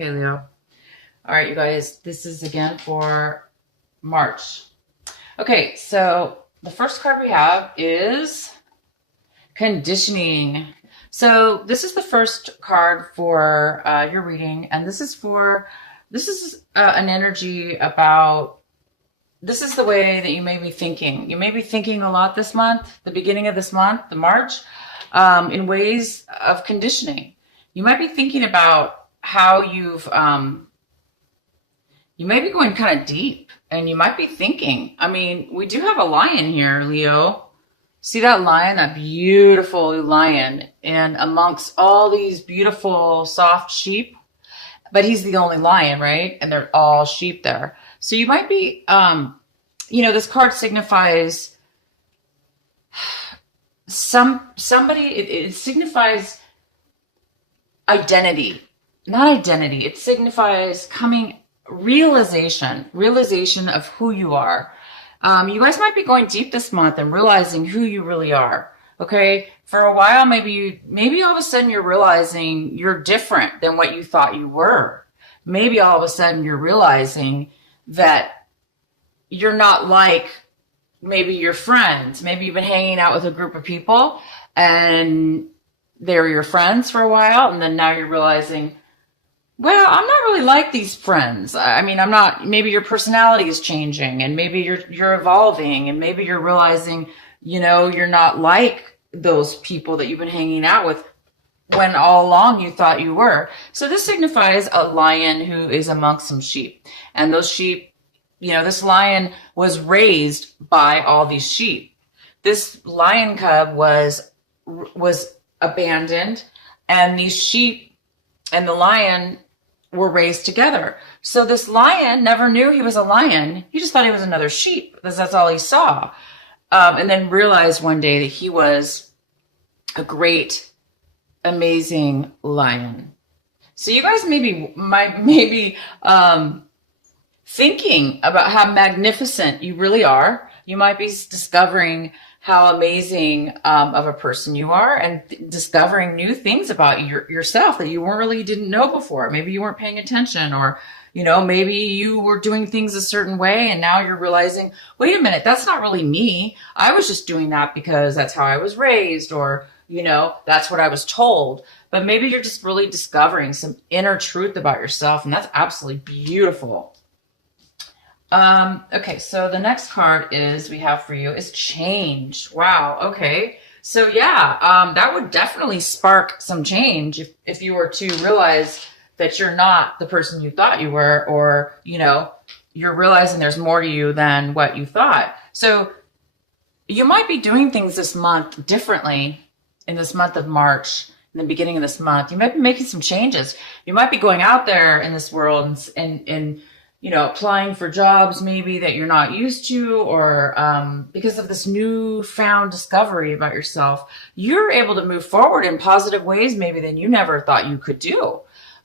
Okay, Leo. All right, you guys, this is again for March. Okay, so the first card we have is conditioning. So this is the first card for your reading, and this is an energy about, this is the way that you may be thinking. You may be thinking a lot this month, the beginning of this month, the March, in ways of conditioning. You might be thinking about how you may be going kind of deep, and you might be thinking, I mean, we do have a lion here, Leo. See that lion, that beautiful lion, and amongst all these beautiful soft sheep, but he's the only lion, right? And they're all sheep there. So you might be, this card signifies somebody, it signifies identity, not identity. It signifies realization of who you are. You guys might be going deep this month and realizing who you really are. Okay. For a while, maybe all of a sudden you're realizing you're different than what you thought you were. Maybe all of a sudden you're realizing that you're not like maybe your friends. Maybe you've been hanging out with a group of people and they were your friends for a while. And then now you're realizing, well, I'm not really like these friends. I mean, I'm not, maybe your personality is changing, and maybe you're evolving, and maybe you're realizing, you're not like those people that you've been hanging out with when all along you thought you were. So this signifies a lion who is amongst some sheep. And those sheep, this lion was raised by all these sheep. This lion cub was abandoned, and these sheep and the lion were raised together. So this lion never knew he was a lion. He just thought he was another sheep, because that's all he saw. And then realized one day that he was a great, amazing lion. So you guys might be thinking about how magnificent you really are. You might be discovering how amazing of a person you are, and discovering new things about yourself that you didn't know before. Maybe you weren't paying attention, or, maybe you were doing things a certain way, and now you're realizing, wait a minute, that's not really me. I was just doing that because that's how I was raised, or, that's what I was told. But maybe you're just really discovering some inner truth about yourself, and that's absolutely beautiful. Okay, so the next card we have for you is change. Wow. Okay. So yeah, that would definitely spark some change if you were to realize that you're not the person you thought you were, or, you're realizing there's more to you than what you thought. So you might be doing things this month differently in this month of March. In the beginning of this month, you might be making some changes. You might be going out there in this world and applying for jobs maybe that you're not used to, or because of this newfound discovery about yourself, you're able to move forward in positive ways maybe than you never thought you could do.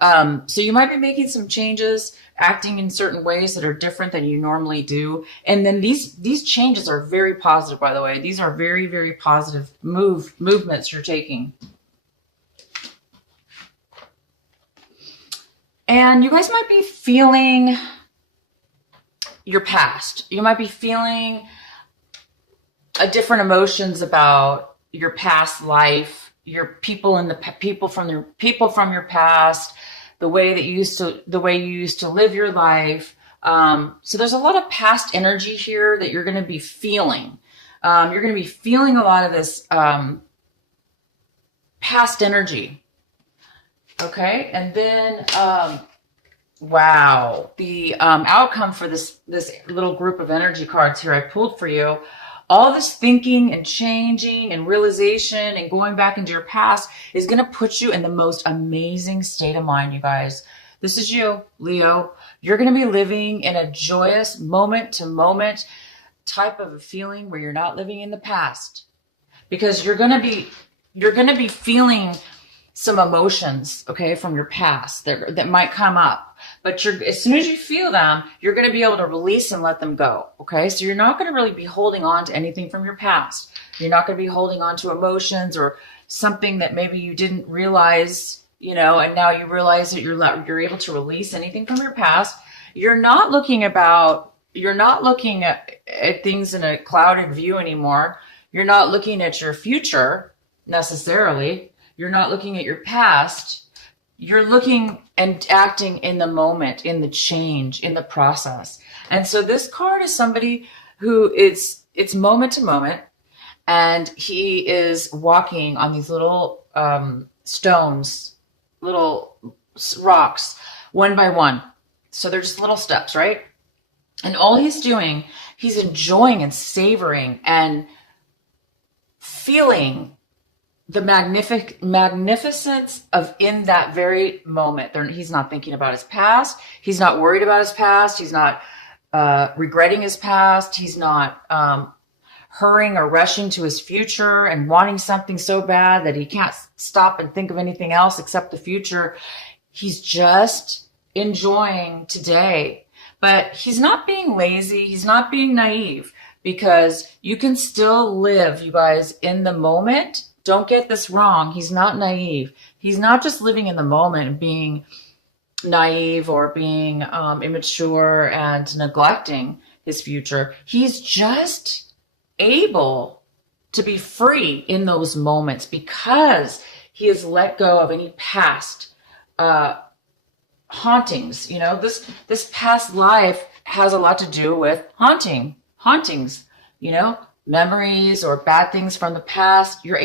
So you might be making some changes, acting in certain ways that are different than you normally do. And then these changes are very positive, by the way. These are very, very positive movements you're taking. And you guys might be feeling your past. You might be feeling different emotions about your past life, your people from your past, the way you used to live your life. So there's a lot of past energy here that you're going to be feeling. You're going to be feeling a lot of this past energy. Okay, and then wow, the outcome for this little group of energy cards here I pulled for you, all this thinking and changing and realization and going back into your past is going to put you in the most amazing state of mind, you guys. This is you, Leo. You're going to be living in a joyous moment to moment type of a feeling where you're not living in the past, because you're going to be feeling some emotions, okay, from your past that might come up. But as soon as you feel them, you're going to be able to release and let them go, okay? So you're not going to really be holding on to anything from your past. You're not going to be holding on to emotions or something that maybe you didn't realize and now you realize that you're able to release anything from your past. You're not looking at things in a clouded view anymore. You're not looking at your future necessarily. You're not looking at your past. You're looking and acting in the moment, in the change, in the process. And so this card is somebody who it's moment to moment, and he is walking on these little stones, little rocks, one by one. So they're just little steps, right? And all he's doing, he's enjoying and savoring and feeling the magnificence of in that very moment. He's not thinking about his past. He's not worried about his past. He's not regretting his past. He's not hurrying or rushing to his future and wanting something so bad that he can't stop and think of anything else except the future. He's just enjoying today. But he's not being lazy. He's not being naive, because you can still live, you guys, in the moment. Don't get this wrong. He's not naive. He's not just living in the moment and being naive or being immature and neglecting his future. He's just able to be free in those moments because he has let go of any past hauntings. This past life has a lot to do with hauntings, memories or bad things from the past. You're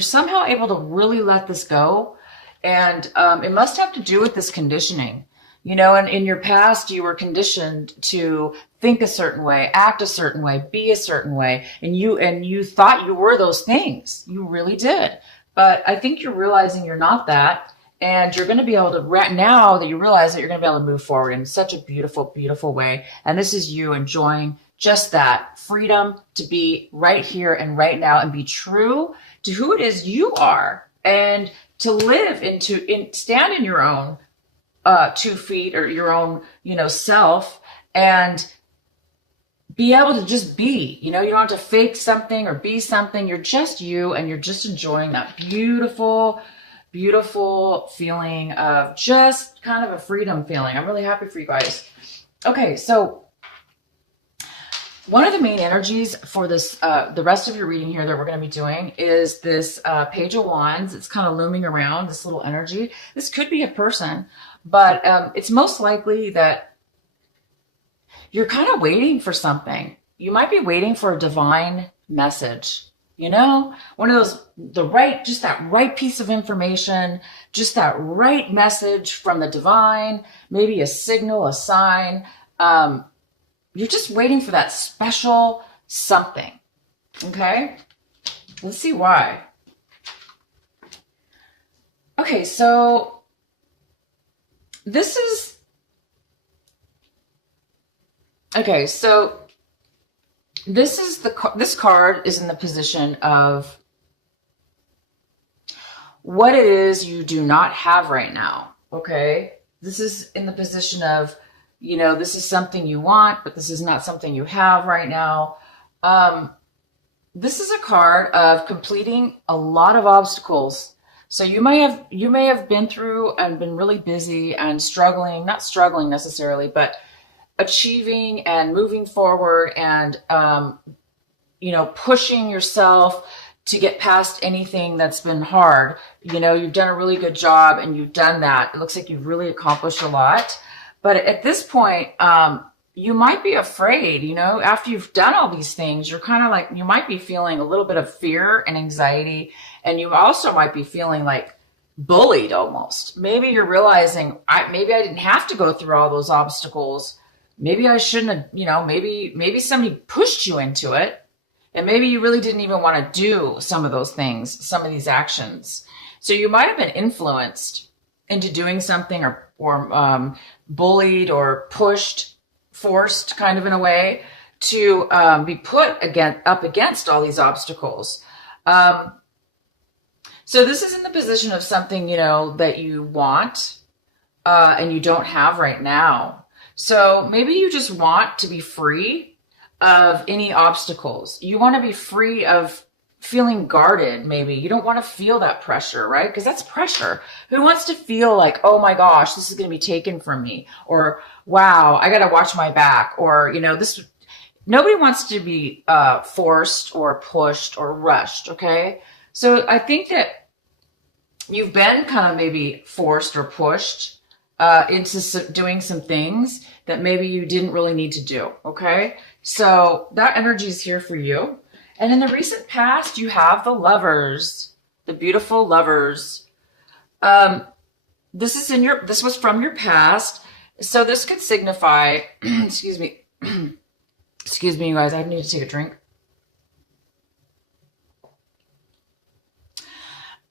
somehow able to really let this go. And it must have to do with this conditioning, and in your past, you were conditioned to think a certain way, act a certain way, be a certain way. And you thought you were those things. You really did. But I think you're realizing you're not that. And you're going to be able to, now that you realize that, you're going to be able to move forward in such a beautiful, beautiful way. And this is you enjoying just that freedom to be right here and right now and be true to who it is you are, and to live stand in your own 2 feet, or your own, self, and be able to just be. You don't have to fake something or be something. You're just you, and you're just enjoying that beautiful, beautiful feeling of just kind of a freedom feeling. I'm really happy for you guys. Okay, so one of the main energies for this, the rest of your reading here that we're going to be doing, is this Page of Wands. It's kind of looming around, this little energy. This could be a person, but it's most likely that you're kind of waiting for something. You might be waiting for a divine message. One of those, just that right piece of information, just that right message from the divine, maybe a signal, a sign. You're just waiting for that special something. Okay? Let's see why. Okay, so this card is in the position of what it is you do not have right now. Okay? This is in the position of, this is something you want, but this is not something you have right now. This is a card of completing a lot of obstacles. So you may have been through and been really busy and struggling, not struggling necessarily, but achieving and moving forward and, pushing yourself to get past anything that's been hard. You've done a really good job, and you've done that. It looks like you've really accomplished a lot. But at this point, you might be afraid, after you've done all these things, you're kind of like, you might be feeling a little bit of fear and anxiety. And you also might be feeling like bullied almost. Maybe you're realizing, maybe I didn't have to go through all those obstacles. Maybe I shouldn't have, maybe somebody pushed you into it. And maybe you really didn't even want to do some of those things, some of these actions. So you might have been influenced into doing something, or bullied or pushed, forced kind of in a way to be put up against all these obstacles. So this is in the position of something, that you want and you don't have right now. So maybe you just want to be free of any obstacles. You want to be free of feeling guarded. Maybe you don't want to feel that pressure, right? Because that's pressure. Who wants to feel like, oh my gosh, this is going to be taken from me, or wow, I got to watch my back, or this. Nobody wants to be forced or pushed or rushed. Okay, so I think that you've been kind of maybe forced or pushed into doing some things that maybe you didn't really need to do. Okay, so that energy is here for you. And in the recent past, you have the Lovers, the beautiful Lovers. This was from your past. So this could signify, excuse me, excuse me, you guys, I need to take a drink.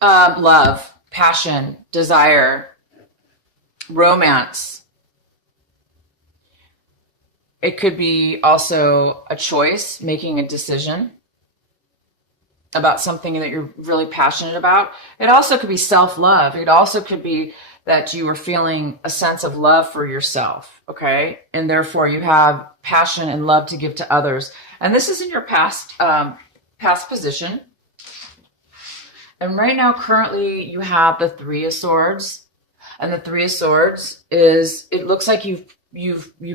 Love, passion, desire, romance. It could be also a choice, making a decision about something that you're really passionate about. It also could be self-love. It also could be that you are feeling a sense of love for yourself, okay? And therefore you have passion and love to give to others. And this is in your past position. And right now, currently, you have the Three of Swords. And the Three of Swords is, it looks like you've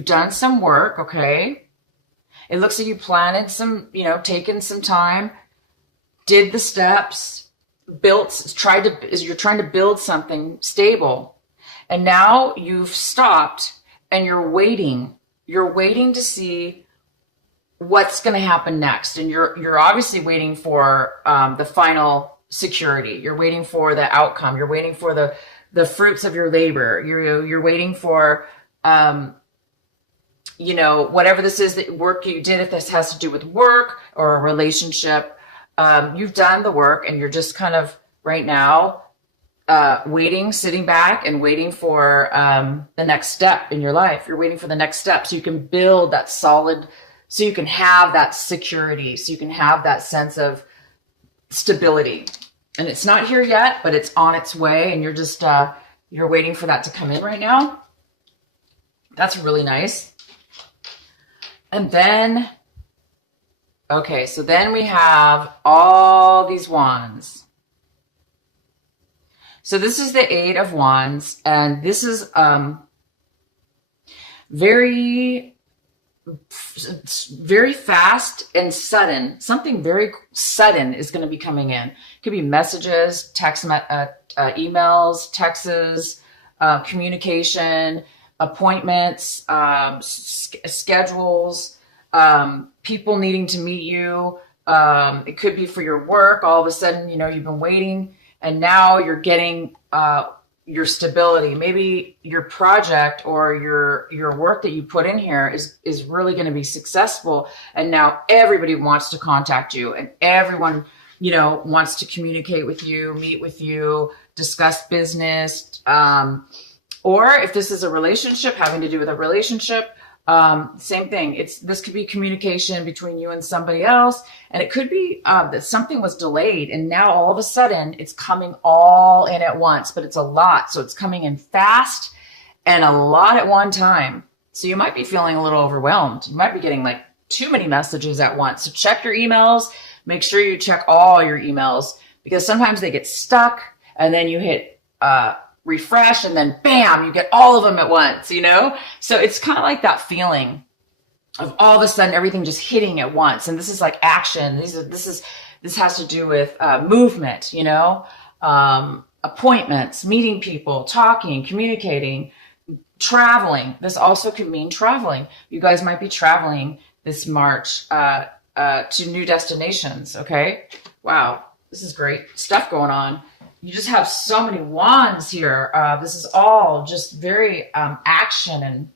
done some work, okay? It looks like you planted some, taken some time, did the steps, you're trying to build something stable. And now you've stopped and you're waiting. You're waiting to see what's going to happen next. And you're obviously waiting for the final security. You're waiting for the outcome. You're waiting for the fruits of your labor. You're waiting for, whatever this is, that work you did, if this has to do with work or a relationship. You've done the work and you're just kind of right now waiting, sitting back and waiting for the next step in your life. You're waiting for the next step so you can build that solid, so you can have that security, so you can have that sense of stability. And it's not here yet, but it's on its way, and you're just you're waiting for that to come in right now. That's really nice. And then okay, so then we have all these wands. So this is the Eight of Wands, and this is very fast and sudden. Something very sudden is going to be coming in. It could be messages, emails, texts, communication, appointments, schedules, people needing to meet you. It could be for your work. All of a sudden, you've been waiting and now you're getting your stability. Maybe your project or your work that you put in here is really going to be successful. And now everybody wants to contact you, and everyone, wants to communicate with you, meet with you, discuss business. Or if this is a relationship, having to do with a relationship, same thing. This could be communication between you and somebody else. And it could be that something was delayed and now all of a sudden it's coming all in at once, but it's a lot. So it's coming in fast and a lot at one time. So you might be feeling a little overwhelmed. You might be getting like too many messages at once. So check your emails. Make sure you check all your emails, because sometimes they get stuck and then you hit, refresh, and then bam, you get all of them at once, So it's kind of like that feeling of all of a sudden everything just hitting at once. And this is like action. This has to do with movement, appointments, meeting people, talking, communicating, traveling. This also could mean traveling. You guys might be traveling this March to new destinations. Okay. Wow. This is great stuff going on. You just have so many wands here. This is all just very action and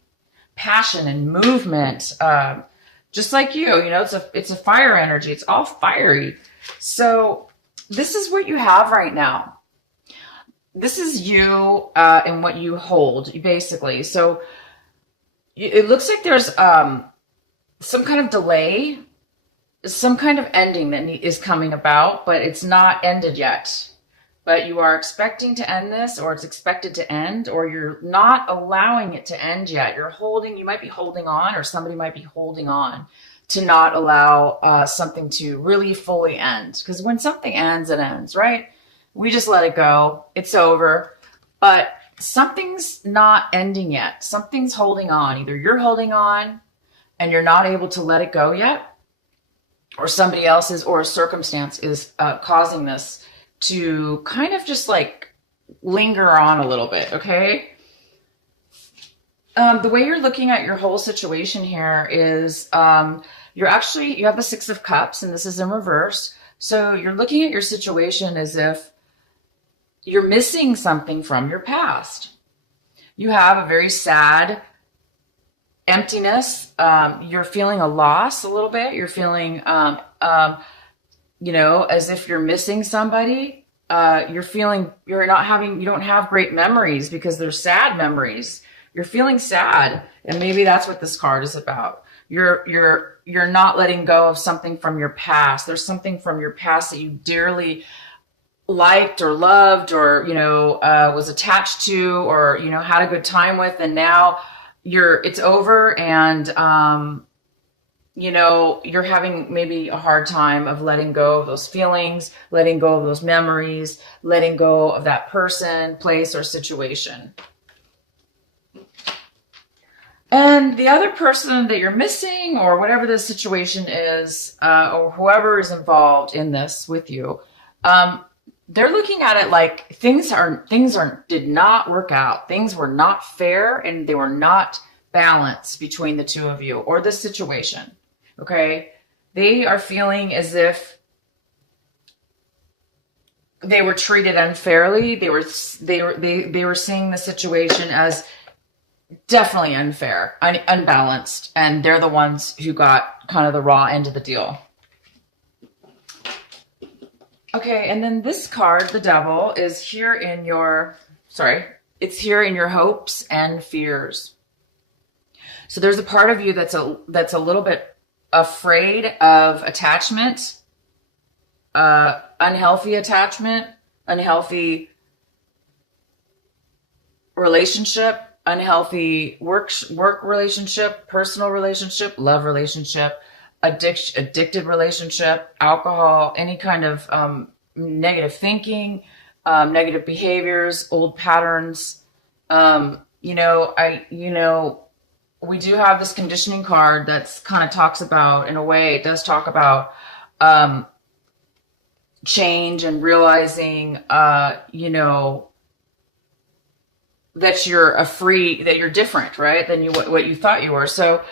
passion and movement. Just like you, it's a fire energy. It's all fiery. So this is what you have right now. This is you and what you hold, basically. So it looks like there's some kind of delay, some kind of ending that is coming about, but it's not ended yet. But you are expecting to end this, or it's expected to end, or you're not allowing it to end yet. You might be holding on, or somebody might be holding on to not allow something to really fully end. Because when something ends, it ends, right? We just let it go. It's over. But something's not ending yet. Something's holding on. Either you're holding on and you're not able to let it go yet, or somebody else's or a circumstance is causing this to kind of just like linger on a little bit, okay? The way you're looking at your whole situation here is you have the Six of Cups, and this is in reverse. So you're looking at your situation as if you're missing something from your past. You have a very sad emptiness. You're feeling a loss a little bit. You're feeling, as if you're missing somebody. You don't have great memories because they're sad memories. You're feeling sad, and maybe that's what this card is about. You're not letting go of something from your past. There's something from your past that you dearly liked or loved or, was attached to or, had a good time with. And now it's over and, you're having maybe a hard time of letting go of those feelings, letting go of those memories, letting go of that person, place, or situation. And the other person that you're missing or whatever the situation is, or whoever is involved in this with you, they're looking at it like things did not work out. Things were not fair and they were not balanced between the two of you or the situation. Okay. They are feeling as if they were treated unfairly. They were seeing the situation as definitely unfair, unbalanced, and they're the ones who got kind of the raw end of the deal. Okay, and then this card, the Devil, is here in your hopes and fears. So there's a part of you that's a little bit afraid of attachment, unhealthy attachment, unhealthy relationship, unhealthy work relationship, personal relationship, love relationship, addicted relationship, alcohol, any kind of negative thinking, negative behaviors, old patterns. We do have this conditioning card that's kind of talks about, in a way, it does talk about change and realizing, that you're different, right? Than what you thought you were. So,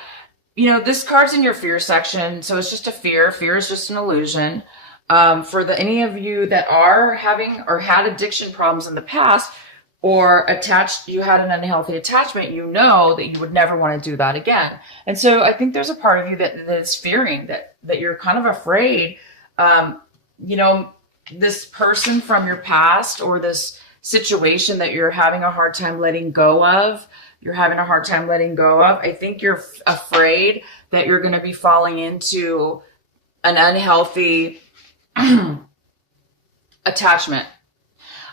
this card's in your fear section. So it's just a fear. Fear is just an illusion. For any of you that are having or had addiction problems in the past or you had an unhealthy attachment, you know that you would never want to do that again. And so I think there's a part of you that's fearing that you're kind of afraid, this person from your past or this situation that you're having a hard time letting go of. I think you're afraid that you're going to be falling into an unhealthy attachment.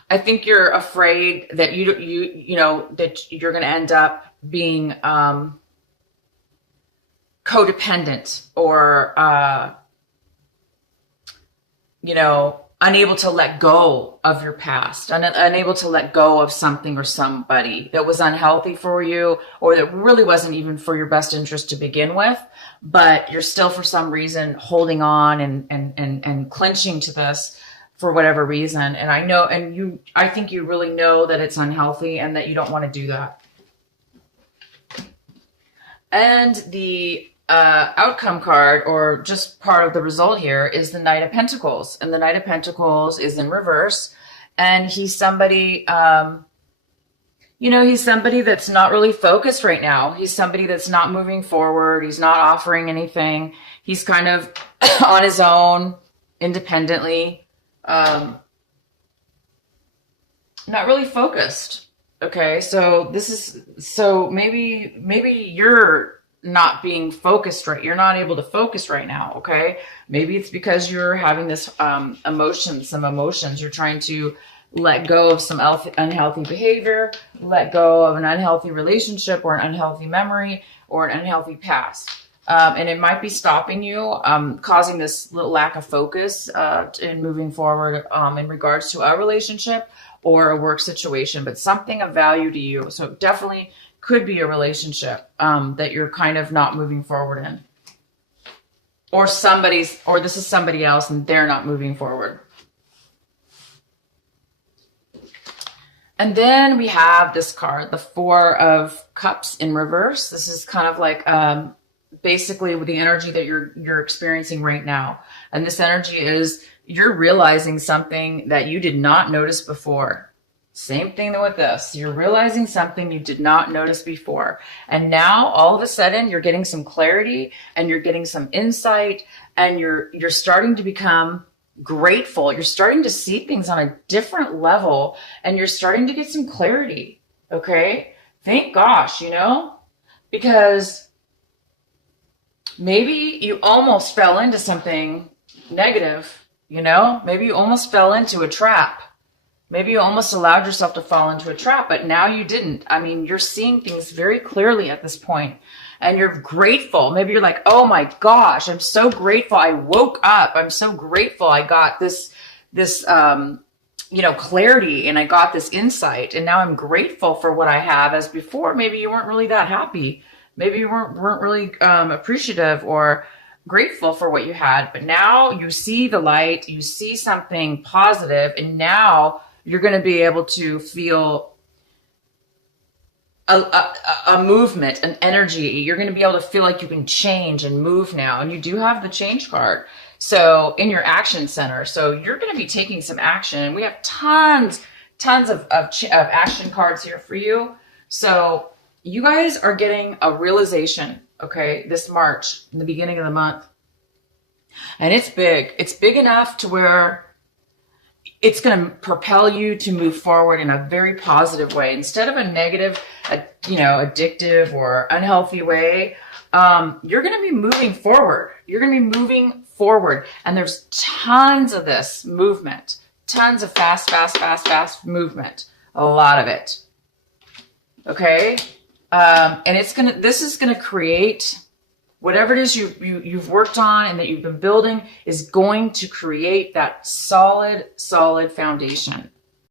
I think you're afraid that that you're going to end up being codependent or unable to let go of your past, unable to let go of something or somebody that was unhealthy for you or that really wasn't even for your best interest to begin with, but you're still for some reason holding on and clenching to this for whatever reason. And I think you really know that it's unhealthy and that you don't want to do that. And the outcome card, or just part of the result here, is the Knight of Pentacles. And the Knight of Pentacles is in reverse. And he's somebody, he's somebody that's not really focused right now. He's somebody that's not moving forward. He's not offering anything. He's kind of on his own, independently, not really focused. Okay, so maybe you're not being focused right. You're not able to focus right now. Okay. Maybe it's because you're having this, some emotions. You're trying to let go of some unhealthy behavior, let go of an unhealthy relationship or an unhealthy memory or an unhealthy past. And it might be stopping you, causing this little lack of focus in moving forward in regards to a relationship or a work situation, but something of value to you. So it definitely could be a relationship that you're kind of not moving forward in. Or this is somebody else and they're not moving forward. And then we have this card, the Four of Cups in reverse. This is kind of like basically with the energy that you're experiencing right now. And this energy is you're realizing something that you did not notice before. Same thing with this. You're realizing something you did not notice before. And now all of a sudden you're getting some clarity and you're getting some insight and you're starting to become grateful. You're starting to see things on a different level and you're starting to get some clarity. Okay? Thank gosh, because maybe you almost fell into something negative, maybe you almost fell into a trap. Maybe you almost allowed yourself to fall into a trap, but now you didn't. I mean, you're seeing things very clearly at this point and you're grateful. Maybe you're like, oh my gosh, I'm so grateful. I woke up. I'm so grateful. I got this clarity and I got this insight and now I'm grateful for what I have, as before, maybe you weren't really that happy. Maybe you weren't really appreciative or grateful for what you had, but now you see the light, you see something positive, and now you're going to be able to feel a movement, an energy. You're going to be able to feel like you can change and move now. And you do have the change card. So in your action center, so you're going to be taking some action. We have tons of action cards here for you. So you guys are getting a realization, okay, this March, in the beginning of the month. And it's big. It's big enough to where it's going to propel you to move forward in a very positive way. Instead of a negative, addictive or unhealthy way, you're going to be moving forward. You're going to be moving forward. And there's tons of this movement, tons of fast movement, a lot of it. Okay. And this is going to create whatever it is you've worked on and that you've been building is going to create that solid foundation.